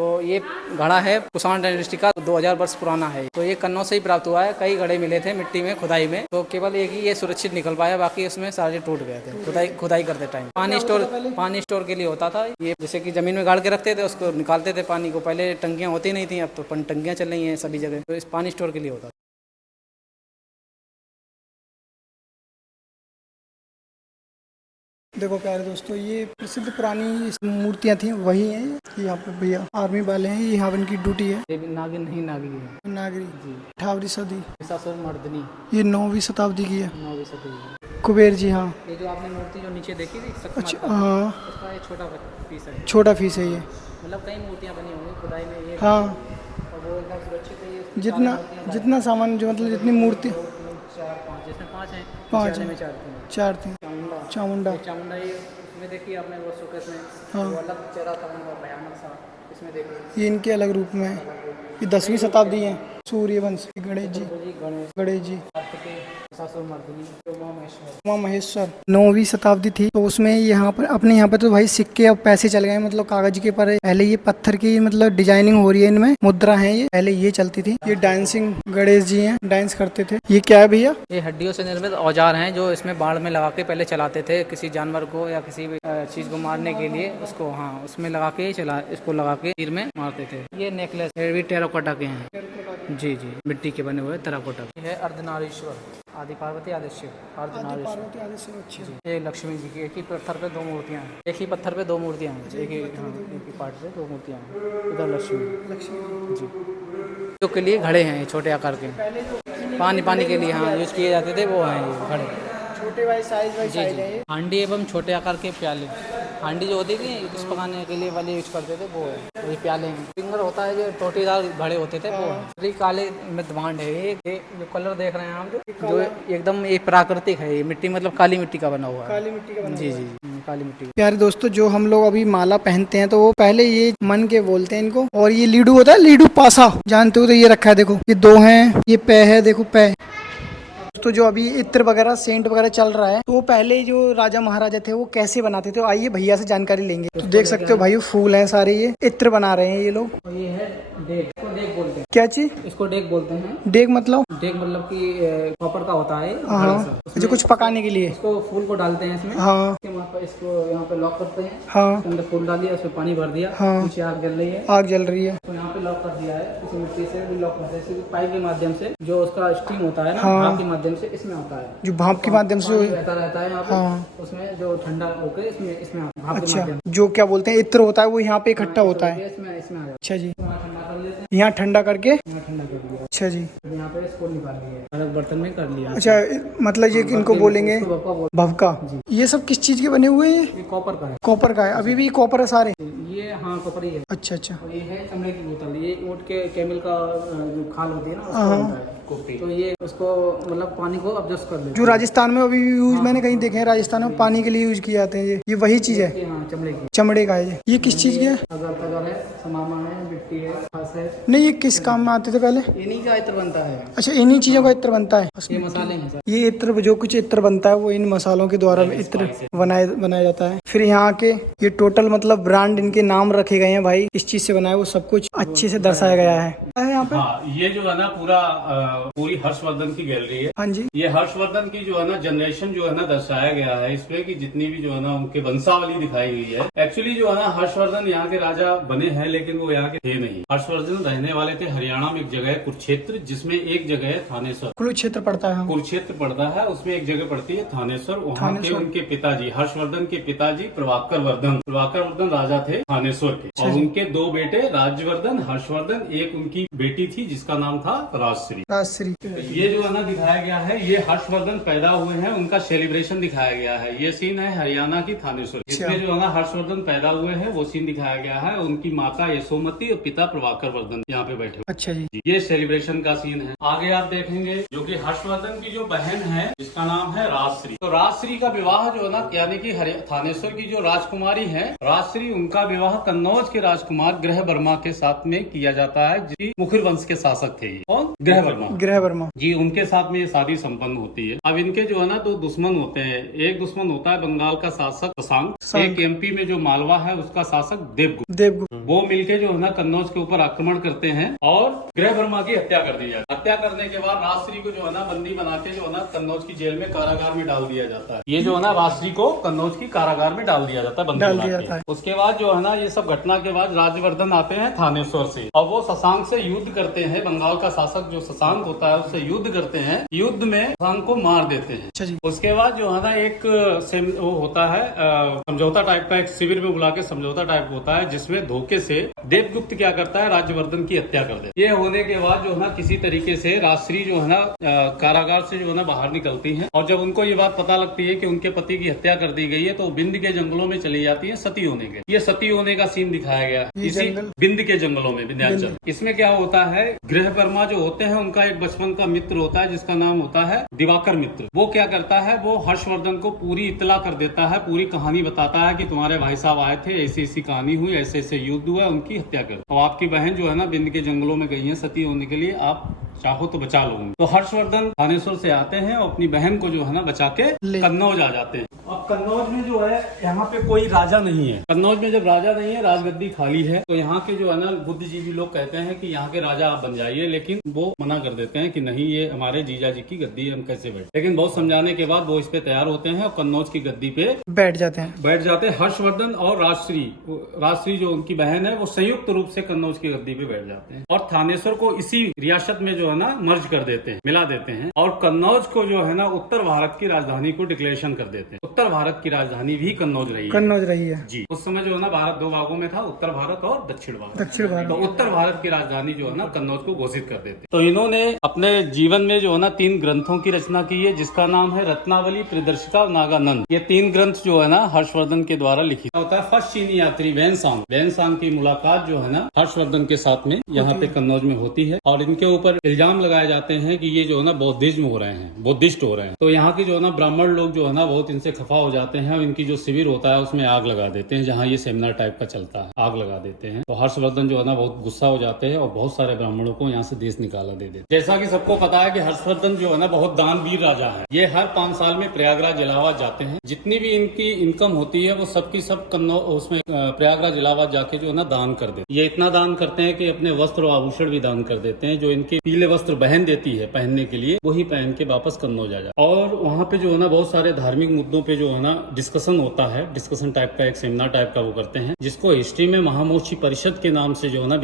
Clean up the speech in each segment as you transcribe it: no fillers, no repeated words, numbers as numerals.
तो ये घड़ा है कुषाण डायनेस्टी का, 2000 वर्ष पुराना है। तो ये कन्नौज से ही प्राप्त हुआ है। कई घड़े मिले थे मिट्टी में खुदाई में, तो केवल एक ही ये सुरक्षित निकल पाया, बाकी उसमें सारे टूट गए थे खुदाई करते टाइम। पानी स्टोर के लिए होता था ये, जैसे कि जमीन में गाड़ के रखते थे, उसको निकालते थे पानी को। पहले टंकियाँ होती नहीं थी, अब तो टंकियाँ चल रही हैं सभी जगह, तो इस पानी स्टोर के लिए होता था। देखो प्यारे दोस्तों, ये प्रसिद्ध पुरानी मूर्तियाँ थी, वही हैं। यहाँ पे भैया आर्मी वाले हैं, ये यहाँ इनकी ड्यूटी है। ये नागिन नहीं नागिन है, नागरी जी। 18वीं सदी, महिषासुर मर्दिनी, ये 9वीं शताब्दी की है। 9वीं सदी। कुबेर जी, हाँ। ये जो आपने मूर्ति जो नीचे देखी थी अच्छा, हाँ, उसका एक छोटा पीस है। छोटा फीस है ये। मतलब कई मूर्तियाँ बनी होंगी खुदाई में ये, हाँ, और वो एकदम सुरक्षित है। ये जितना सामान जो मतलब जितनी मूर्ति 4 5, जिसमें 5 हैं, 5 में है, 4 थी। 4 थी। चामुंडा, चामुंडा ये उसमें देखिए आपने वो शोकेस में, हाँ। वो अलग चेहरा था उनका भयानक सा, इसमें देखिए ये इनके अलग रूप में है। ये 10वीं शताब्दी है। सूर्यवंश, गणेश जी, गणेश जी, उमा महेश्वर 9वीं शताब्दी थी। तो उसमें यहाँ पर अपने यहाँ पर तो भाई सिक्के अब पैसे चल गए, मतलब कागज के पर। पहले ये पत्थर की मतलब डिजाइनिंग हो रही है, इनमें मुद्रा है ये, पहले ये चलती थी। ये डांसिंग गणेश जी हैं, डांस करते थे। ये क्या है भैया? ये हड्डियों से निर्मित औजार हैं, जो इसमें बाढ़ में लगा के पहले चलाते थे किसी जानवर को या किसी भी चीज को मारने के लिए। उसको, हाँ, उसमें लगा के इसको लगा के तीर में मारते थे। ये नेकलेस ये भी टेराकोटा के हैं, जी जी, मिट्टी के बने हुए टेराकोटा। ये है अर्धनारीश्वर, आदि पार्वती आदि शिव, अर्धनारीश्वर। ये लक्ष्मी जी की एक ही पत्थर पे 2 मूर्तियाँ हैं, एक ही पत्थर पे 2 मूर्तियाँ हैं, एक ही पार्ट पे 2 मूर्तियाँ हैं। इधर लक्ष्मी जी, जो के लिए घड़े हैं छोटे आकार के, पानी के लिए, हाँ, यूज किए जाते थे, वो हैं ये घड़े, छोटे वाले साइज है। हांडी एवं छोटे आकार के प्याले। हांडी जो होती थी कुछ पकाने के लिए वाले यूज करते थे, वो है। ये प्याले हैं। फिंगर होता है जो टोटीदार घड़े होते थे, वो है। ये काले में डिमांड है। ये जो कलर देख रहे हैं आप, जो एकदम ये प्राकृतिक है, ये मिट्टी मतलब काली मिट्टी का बना हुआ है, काली मिट्टी का बना जी हुआ है। जी, काली मिट्टी। प्यारे दोस्तों, जो हम लोग अभी माला पहनते हैं, तो वो पहले ये मन के बोलते हैं इनको। और ये लीडू होता है, लीडू पासा, जानते हो? तो ये रखा है, देखो ये 2 हैं, ये पै है, देखो पै। तो जो अभी इत्र वगैरह सेंट वगैरह चल रहा है, तो वो पहले जो राजा महाराजा थे वो कैसे बनाते थे, आइए भैया से जानकारी लेंगे। तो देख सकते हो भाई, फूल हैं सारे, ये इत्र बना रहे हैं ये लोग। और ये है डेग, इसको डेग बोलते हैं। क्या चीज? इसको डेग बोलते हैं। डेग मतलब? डेग मतलब कि कॉपर का होता है, हाँ, जो कुछ पकाने के लिए। इसको फूल को डालते हैं इसमें, हाँ, इसको यहाँ पे लॉक करते हैं, हाँ, इसके अंदर फूल डाल दिया, उसमें पानी भर दिया, हाँ, नीचे आग जल रही है, आग जल रही है, तो यहाँ पे लॉक कर दिया है। किसी मिट्टी से भी लॉक करते हैं, इसी पाइप के माध्यम से, जो उसका स्टीम होता है ना, हाँ, भाप के माध्यम से इसमें आता है, जो भाप के माध्यम से रहता है यहाँ पे, हाँ, उसमें जो ठंडा होकर इसमें भाप के अच्छा, माध्यम जो क्या बोलते हैं इत्र होता है, वो यहाँ पे इकट्ठा होता है। इसमें आ जाता अच्छा जी, है। ठंडा कर लेते हैं, यहाँ ठंडा करके, यहाँ ठंडा कर दिया, अच्छा जी, यहाँ पे इसको निकाल लिया, अलग बर्तन में कर लिया। अच्छा, मतलब ये इनको बोलेंगे भवका। ये सब किस चीज के बने हुए हैं? ये कॉपर का है, कॉपर का है, अभी भी कॉपर है सारे? ये, हाँ, कॉपर ही है। अच्छा अच्छा, और ये है चमड़े की बोतल, ये ऊँट के कैमल का जो खाल होती है ना, उसका हाँ, बनता है कुप्पी। तो ये उसको मतलब पानी को एडजस्ट कर लेते जो राजस्थान में अभी यूज मैंने कहीं देखे हैं, राजस्थान में पानी के लिए यूज किए जाते हैं। ये वही चीज है, हैं। हाँ, चमड़े की, चमड़े का है। ये किस चीज के है? अगर है, समामा है, मिट्टी है, घास है। नहीं, ये किस काम में आते थे पहले? इन्हीं का इत्र बनता है, अच्छा, इन्हीं चीजों का इत्र बनता है। ये मसाले हैं सर। ये इत्र, जो कुछ इत्र बनता है वो इन मसालों के द्वारा इत्र बनाया जाता है। फिर यहाँ के ये टोटल मतलब ब्रांड, इनके नाम रखे गए हैं भाई, किस चीज से बना है वो सब कुछ अच्छे से दर्शाया गया है यहाँ पे। हाँ, ये जो है ना पूरी हर्षवर्धन की गैलरी है। हाँ जी, ये हर्षवर्धन की जो है ना जनरेशन जो है ना दर्शाया गया है इसमें, कि जितनी भी जो है ना उनके वंशावली दिखाई गई है। एक्चुअली जो है ना हर्षवर्धन यहाँ के राजा बने हैं, लेकिन वो यहाँ के थे नहीं। हर्षवर्धन रहने वाले थे हरियाणा में, एक जगह है कुरुक्षेत्र, जिसमें एक जगह है थानेश्वर। कुरुक्षेत्र पड़ता है, हाँ। कुरुक्षेत्र पड़ता है, उसमें एक जगह पड़ती है थानेश्वर। वहाँ के उनके पिताजी, हर्षवर्धन के पिताजी प्रभाकर वर्धन राजा थे थानेश्वर के, और उनके 2 बेटे राज्यवर्धन, हर्षवर्धन, एक उनकी बेटी थी जिसका नाम था राजश्री। ये जो है ना दिखाया गया है, ये हर्षवर्धन पैदा हुए हैं, उनका सेलिब्रेशन दिखाया गया है। ये सीन है हरियाणा की थानेश्वर, इसमें जो है ना हर्षवर्धन पैदा हुए हैं वो सीन दिखाया गया है। उनकी माता यशोमती और पिता प्रभाकर वर्धन यहाँ पे बैठे। अच्छा जी, ये सेलिब्रेशन का सीन है। आगे आप देखेंगे जो कि हर्षवर्धन की जो बहन है जिसका नाम है राजश्री, तो राजश्री का विवाह जो है ना, यानी कि थानेश्वर की जो राजकुमारी है राजश्री, उनका विवाह कन्नौज के राजकुमार ग्रह वर्मा के साथ में किया जाता है, जी मुखिर वंश के शासक थे। कौन? ग्रह वर्मा जी, उनके साथ में ये शादी संपन्न होती है। अब इनके जो है ना 2 दुश्मन होते हैं। एक दुश्मन होता है बंगाल का शासक शशांक, एक एमपी में जो मालवा है उसका शासक देवगुप्त। वो मिलके जो है ना कन्नौज के ऊपर आक्रमण करते हैं और गृह वर्मा की हत्या कर दी जाती है। हत्या करने के बाद राजश्री को जो है ना बंदी बना के जो है ना कन्नौज की जेल में कारागार में डाल दिया जाता है। ये जो है ना राजश्री को कन्नौज की कारागार में डाल दिया जाता है, बंदी बना के। उसके बाद जो है ना ये सब घटना के बाद राज्यवर्धन आते हैं थानेश्वर से और वो शशांक से युद्ध करते हैं। बंगाल का शासक जो शशांक होता है उससे युद्ध करते हैं। युद्ध में शशांक को मार देते हैं। उसके बाद जो है ना एक वो होता है समझौता टाइप का, एक शिविर में बुला के समझौता टाइप होता है जिसमें धोखे से देवगुप्त क्या करता है, राज्यवर्धन की हत्या कर देता है। ये होने के बाद जो है ना किसी तरीके से राजश्री जो है ना कारागार से जो है ना बाहर निकलती हैं और जब उनको ये बात पता लगती है कि उनके पति की हत्या कर दी गई है तो बिंद के जंगलों में चली जाती है सती होने के। ये सती होने का सीन दिखाया गया इसी बिंद के जंगलों में, विंध्याचल। इसमें क्या होता है, गृह वर्मा जो होते हैं उनका एक बचपन का मित्र होता है जिसका नाम होता है दिवाकर मित्र। वो क्या करता है, वो हर्षवर्धन को पूरी इत्तला कर देता है, पूरी कहानी बताता है कि तुम्हारे भाई साहब आए थे, ऐसी ऐसी कहानी हुई, ऐसे ऐसे युद्ध हुआ, उनकी हत्या कर और आपकी बहन जो है ना बिंद के जंगलों में गई है सती होने के लिए, आप चाहो तो बचा लो। तो हर्षवर्धन थानेश्वर से आते हैं और अपनी बहन को जो है ना बचा के कन्नौज आ जाते हैं। अब कन्नौज में जो है यहाँ पे कोई राजा नहीं है। कन्नौज में जब राजा नहीं है, राजगद्दी खाली है, तो यहाँ के जो है ना बुद्धिजीवी लोग कहते हैं कि यहाँ के राजा आप बन जाइए, लेकिन वो मना कर देते हैं कि नहीं, ये हमारे जीजा जी की गद्दी है, हम कैसे बैठे। लेकिन बहुत समझाने के बाद वो इस पे तैयार होते हैं और कन्नौज की गद्दी पे बैठ जाते हैं। हर्षवर्धन और राजश्री जो उनकी बहन है वो संयुक्त रूप से कन्नौज की गद्दी पे बैठ जाते हैं और थानेश्वर को इसी रियासत में जो है ना मर्ज कर देते हैं, मिला देते हैं और कन्नौज को जो है ना उत्तर भारत की राजधानी को डिक्लेरेशन कर देते हैं। उत्तर भारत की राजधानी भी कन्नौज रही है जी। उस समय जो है ना भारत दो भागों में था, उत्तर भारत और दक्षिण भारत। तो उत्तर भारत की राजधानी जो है ना कन्नौज को घोषित कर देते। तो इन्होंने अपने जीवन में जो है ना 3 ग्रंथों की रचना की है जिसका नाम है रत्नावली, प्रदर्शिका और नागानंद। ये 3 ग्रंथ जो है ना हर्षवर्धन के द्वारा लिखित होता है। फर्स्ट चीनी यात्री वैनसांग की मुलाकात जो है ना हर्षवर्धन के साथ में यहाँ पे कन्नौज में होती है और इनके ऊपर इल्जाम लगाए जाते हैं कि ये जो है ना बुद्धिस्ट हो रहे हैं। तो यहाँ के जो है ना ब्राह्मण लोग जो है ना बहुत इनसे खफा हो जाते हैं और इनकी जो शिविर होता है उसमें आग लगा देते हैं, जहाँ ये सेमिनार टाइप का चलता है, आग लगा देते हैं। तो हर्षवर्धन जो है ना बहुत गुस्सा हो जाते हैं और बहुत सारे ब्राह्मणों को यहाँ से देश निकाला दे देते। जैसा कि सबको पता है कि हर्षवर्धन जो है ना बहुत दानवीर राजा है। ये हर 5 साल में प्रयागराज इलाहाबाद जाते हैं। जितनी भी इनकी इनकम होती है वो सबकी सब कन्नौज उसमें प्रयागराज इलाहाबाद जाके जो है ना दान कर देते। ये इतना दान करते हैं कि अपने वस्त्र और आभूषण भी दान कर देते हैं। जो इनके पीले वस्त्र बहन देती है पहनने के लिए, वही पहन के वापस कन्नौज आ जाते। और वहाँ पे जो है ना बहुत सारे धार्मिक मुद्दों पे जो है ना डिस्कशन होता है, डिस्कशन टाइप का एक सेमिनार टाइप का वो करते हैं, जिसको हिस्ट्री में महामोक्षी परिषद के नाम से जो है ना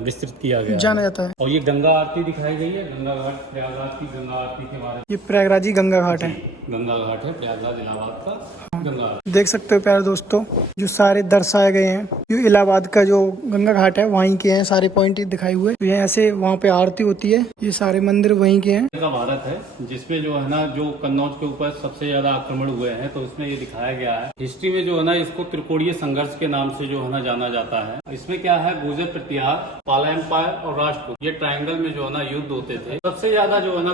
विस्तृत किया गया जाना जाता है। और ये गंगा आरती दिखाई गई है, गंगा घाट प्रयागराज की गंगा आरती के बारे में। ये प्रयागराजी गंगा घाट है, गंगा घाट है प्रयागराज इलाहाबाद का गंगा। देख सकते हो प्यारे दोस्तों, जो सारे दर्शाए गए हैं, जो इलाहाबाद का जो गंगा घाट है वहीं के हैं, सारे पॉइंट दिखाए हुए। तो यहाँ से वहाँ पे आरती होती है, ये सारे मंदिर वहीं के हैं। भारत है जिसमें जो है ना जो कन्नौज के ऊपर सबसे ज्यादा आक्रमण हुए हैं, तो इसमें ये दिखाया गया है। हिस्ट्री में जो है ना इसको त्रिकोणीय संघर्ष के नाम से जो है ना जाना जाता है। इसमें क्या है, गुर्जर प्रतिहार, पाला एम्पायर और राष्ट्रकूट, ये ट्रायंगल में जो है ना युद्ध होते थे। सबसे ज्यादा जो है ना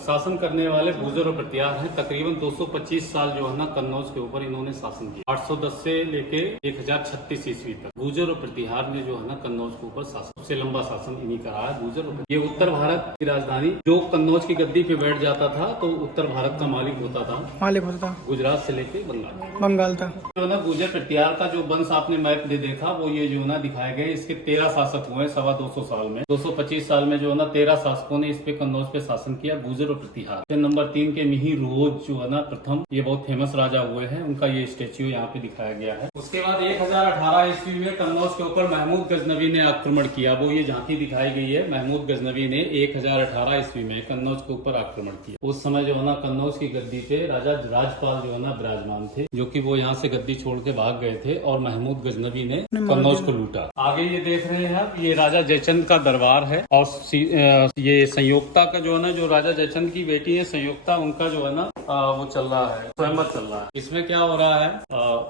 शासन करने वाले गुर्जर और प्रतिहार है। तकरीबन 225 साल जो है ना कन्नौज के ऊपर इन्होंने शासन किया। 810 से लेके 1036 ईस्वी तक गुर्जर और प्रतिहार ने जो है ना कन्नौज के ऊपर शासन, सबसे लंबा शासन इन्हीं का रहा है, गुर्जर और। ये उत्तर भारत की राजधानी, जो कन्नौज की गद्दी पे बैठ जाता था तो उत्तर भारत का मालिक होता था, गुजरात से लेके बंगाल था। जो ना गुर्जर प्रतिहार का जो वंश आपने मैप दे देखा, वो ये जो ना दिखाए गए। इसके 13 शासक हुए 225 साल में। 225 साल में जो है ना 13 शासकों ने इस पे कन्नौज पे शासन किया, गुर्जर और प्रतिहार। नंबर 3 के मिहिर रोज जो है ना प्रथम, ये बहुत फेमस राजा हुए हैं, उनका ये स्टेच्यू यहाँ पे दिखाया गया है। उसके बाद 1018 ईस्वी में कन्नौज के ऊपर महमूद गजनवी ने आक्रमण किया, वो ये झांकी दिखाई गई है। महमूद गजनवी ने 1018 ईस्वी में कन्नौज के ऊपर आक्रमण किया। उस समय जो है ना कन्नौज की गद्दी पे राजा राजपाल जो है ना विराजमान थे, जो कि वो यहाँ से गद्दी छोड़ के भाग गए थे और महमूद गजनवी ने कन्नौज को लूटा। आगे ये देख रहे हैं आप, ये राजा जयचंद का दरबार है और ये संयुक्ता का जो है ना, जो राजा जयचंद की बेटी है संयुक्ता, उनका जो है ना वो चल रहा है, स्वयंवर चल रहा है। इसमें क्या हो रहा है,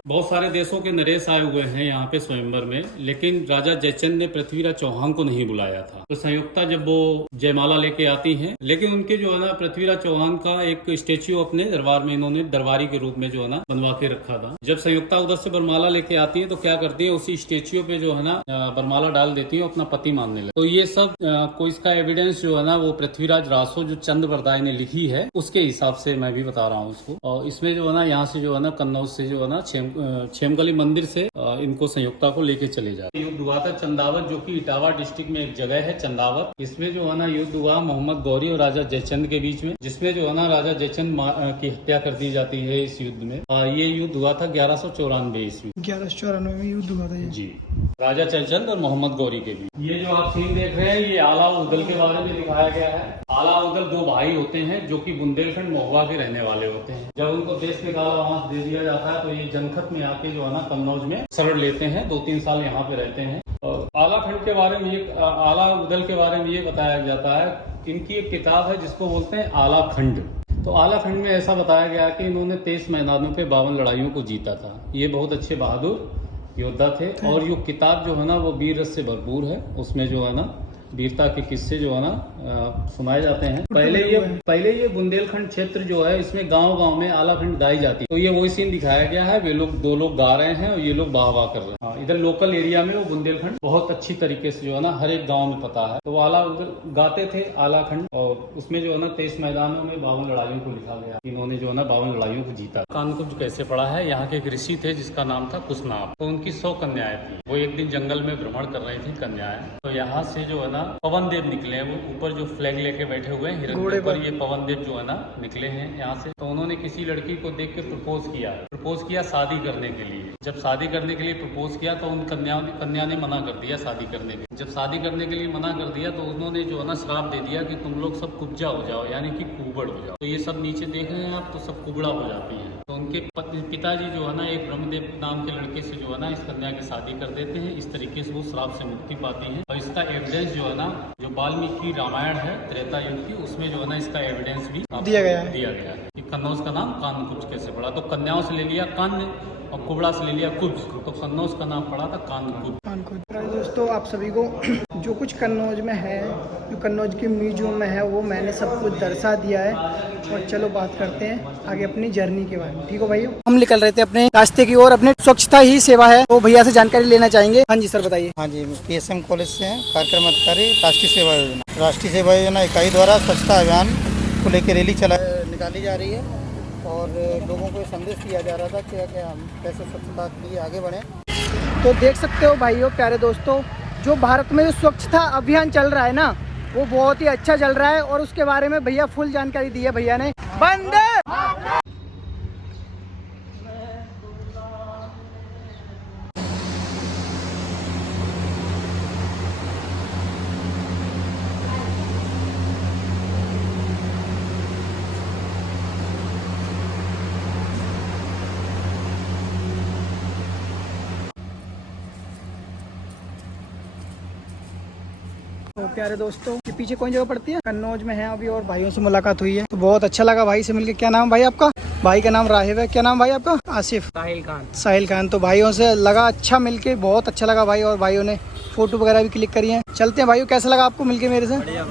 बहुत सारे देशों के नरेश आए हुए हैं यहाँ पे स्वयंवर में, लेकिन राजा जयचंद ने पृथ्वीराज चौहान को नहीं बुलाया था। तो संयुक्ता जब वो जयमाला लेके आती हैं, लेकिन उनके जो है ना पृथ्वीराज चौहान का एक स्टेच्यू अपने दरबार में इन्होंने दरबारी के रूप में जो है ना बनवा के रखा था। जब संयुक्ता उधर से बरमाला लेके आती है तो क्या करती है, उसी स्टेच्यू पे जो है ना बरमाला डाल देती है, अपना पति मानने लगे। तो ये सब कोई इसका एविडेंस जो है ना वो पृथ्वीराज रासो जो चंद्रवरदाय ने लिखी है उसके हिसाब से मैं भी बता रहा हूँ उसको। और इसमें जो है ना यहाँ से जो है ना कन्नौज से जो है ना छेमगली मंदिर से इनको संयुक्ता को लेके चले जाते। युद्ध हुआ था चंदावत, जो कि इटावा डिस्ट्रिक्ट में एक जगह है चंदावत। इसमें जो है ना युद्ध हुआ मोहम्मद गौरी और राजा जयचंद के बीच में, जिसमें जो है ना राजा जयचंद की हत्या कर दी जाती है इस युद्ध में। ये युद्ध हुआ था 1194 ईस्वी। 1194 में युद्ध हुआ था ये। जी, राजा जयचंद और मोहम्मद गौरी के बीच। ये जो आप सीन देख रहे हैं ये आला उदल के बारे में दिखाया गया है। आला उदल दो भाई होते हैं जो कि बुंदेलखंड महुआ के रहने वाले होते हैं। जब उनको देश निकाला वहां दे दिया जाता है तो ये जनखत में आके जो है ना कन्नौज में शरण लेते हैं, 2-3 साल यहाँ पे रहते हैं। और आलाखंड के बारे में आला उदल के बारे में ये बताया जाता है, इनकी एक किताब है जिसको बोलते हैं आलाखंड। तो आलाखंड में ऐसा बताया गया कि इन्होंने 23 मैदानों पे 52 लड़ाइयों को जीता था। ये बहुत अच्छे बहादुर योद्धा थे और ये किताब जो है ना वो वीर रस से भरपूर है। उसमें जो है ना वीरता के किस्से जो है ना सुनाए जाते हैं। पहले ये बुंदेलखंड क्षेत्र जो है इसमें गांव में आलाखंड गाई जाती है। तो ये वही सीन दिखाया गया है, वे लोग 2 लोग गा रहे हैं और ये लोग वाह वाह कर रहे हैं। इधर लोकल एरिया में वो बुंदेलखंड बहुत अच्छी तरीके से जो है ना हर एक गाँव में पता है। तो वो आला गाते थे आलाखंड और उसमें जो है ना 23 मैदानों में 52 लड़ाइयों को लिखा गया। इन्होंने जो है ना 52 लड़ाइयों को जीता। कानकुब्ज कैसे पड़ा है, यहाँ के एक ऋषि थे जिसका नाम था कुशनाभ। तो उनकी 100 कन्याएं थी। वो एक दिन जंगल में भ्रमण कर रही थी कन्याएं। तो यहाँ से जो है ना पवन देव निकले। वो ऊपर जो फ्लैग लेके बैठे हुए हैं हिरण के ऊपर, ये पवन देव जो है ना निकले हैं यहाँ से। तो उन्होंने किसी लड़की को देख के प्रपोज किया शादी करने के लिए। जब शादी करने के लिए प्रपोज किया तो उन कन्या ने मना कर दिया शादी करने के। जब शादी करने के लिए मना कर दिया तो उन्होंने जो है ना श्राप दे दिया कि तुम लोग सब कुब्जा हो जाओ, यानी कि कुबड़ हो जाओ। तो ये सब नीचे देख रहे हैं आप, तो सब कुबड़ा हो जाती है। तो उनके पिताजी जो है ना एक ब्रह्मदेव नाम के लड़के से जो है ना इस कन्या की शादी कर देते हैं। इस तरीके से वो श्राप से मुक्ति पाती है। और इसका एविडेंस जो है ना जो वाल्मीकि रामायण है त्रेता युग की, उसमें जो है ना इसका एविडेंस भी दिया गया है कि कन्नौज का नाम कानकुब्ज कैसे पड़ा। तो कन्याओं से ले लिया कान्य और कुबड़ा से ले लिया कुब्ज, तो कन्नौज का नाम पड़ा था कानकुब्ज। दोस्तों आप सभी को जो कुछ कन्नौज में है, जो कन्नौज के म्यूजियम में है, वो मैंने सब कुछ दर्शा दिया है। और चलो बात करते हैं आगे अपनी जर्नी के बारे में। ठीक है भाइयों, हम निकल रहे थे अपने रास्ते की ओर। अपने स्वच्छता ही सेवा है, तो भैया से जानकारी लेना चाहेंगे। हाँ जी सर बताइए। हाँ जी, PSM कॉलेज से हैं, कार्यक्रम अधिकारी राष्ट्रीय सेवा योजना। राष्ट्रीय सेवा योजना इकाई द्वारा स्वच्छता अभियान को लेकर रैली निकाली जा रही है और लोगों को संदेश दिया जा रहा था कि हम कैसे स्वच्छता के लिए आगे बढ़ें। तो देख सकते हो भाइयों प्यारे दोस्तों, जो भारत में जो स्वच्छता अभियान चल रहा है ना, वो बहुत ही अच्छा चल रहा है। और उसके बारे में भैया फुल जानकारी दी है भैया ने। वंदे तो प्यारे दोस्तों, ये पीछे कौन जगह पड़ती है, कन्नौज में है अभी। और भाइयों से मुलाकात हुई है तो बहुत अच्छा लगा भाई से मिलके। क्या नाम है भाई आपका? भाई का नाम राहिब है। क्या नाम भाई आपका? आसिफ। साहिल खान। तो भाइयों से लगा अच्छा मिलके, बहुत अच्छा लगा भाई। और भाइयों ने फोटो वगैरह भी क्लिक करी है। चलते हैं भाइयों, कैसा लगा आपको मिलके मेरे से? बढ़िया।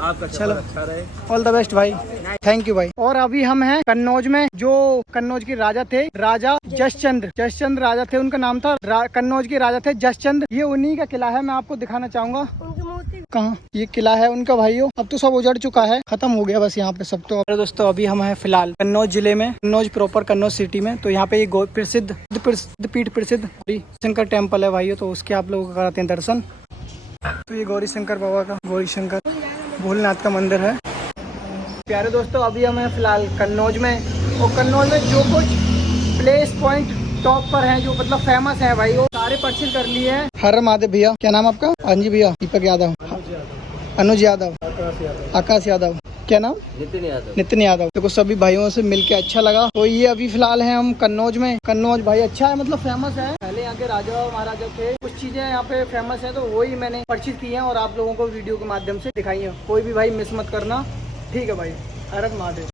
आपका चलो ऑल द बेस्ट भाई, थैंक यू भाई। और अभी हम हैं कन्नौज में। जो कन्नौज के राजा थे, राजा जसचंद्र राजा थे, उनका नाम था। कन्नौज के राजा थे जसचंद्र। ये उन्हीं का किला है, मैं आपको दिखाना चाहूंगा। कहाँ ये किला है उनका भाइयों? अब तो सब उजड़ चुका है, खत्म हो गया बस यहाँ पे सब। तो दोस्तों अभी हम हैं फिलहाल कन्नौज जिले में, कन्नौज प्रॉपर कन्नौज सिटी में। तो यहाँ पे ये प्रसिद्ध गौरी शंकर टेम्पल है भाइयों, तो उसके आप लोगों को कराते हैं दर्शन। तो ये गौरी शंकर बाबा का, गौरी शंकर भोलेनाथ का मंदिर है। प्यारे दोस्तों अभी हम हैं फिलहाल कन्नौज में। और कन्नौज में जो कुछ प्लेस पॉइंट टॉप पर हैं, जो मतलब फेमस है भाई, वो सारे परचेज कर लिए हैं। हर महादेव भैया, क्या नाम आपका? हाँ जी भैया। दीपक यादव, अनुज यादव, आकाश यादव। क्या नाम? नितिन यादव। देखो सभी भाइयों से मिलके अच्छा लगा। तो ये अभी फिलहाल हैं हम कन्नौज में। कन्नौज भाई अच्छा है, मतलब फेमस है। पहले यहाँ के राजा महाराजा थे, कुछ चीजें यहाँ पे फेमस है, तो वही मैंने परचेज की है और आप लोगों को वीडियो के माध्यम से दिखाई है। कोई भी भाई मिस मत करना, ठीक है भाई। हर महादेव।